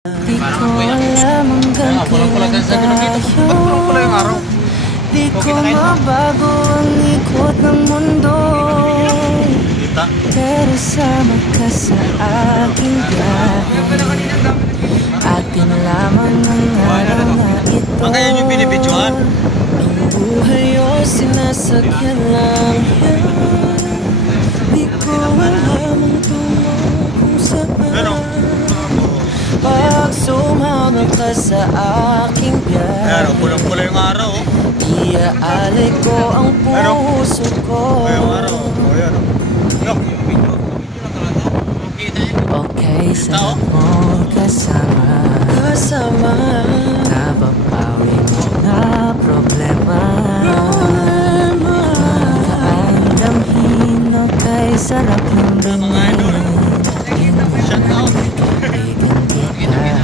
Di ko alam hanggang kailan tayo. Di ko mabago ang ikot ng mundo, pero sama ka sa aking biyahe. Atin lamang ang araw na ito. Ang binibidyohan. Ang buhay o sinasakyan lang yan. Di ko alam ang tungo kung saan. Pag sumama ka sa aking biyahe, Pulang-pula yung araw. iaalay ko ang puso ko. Okay, sarap mo kasama.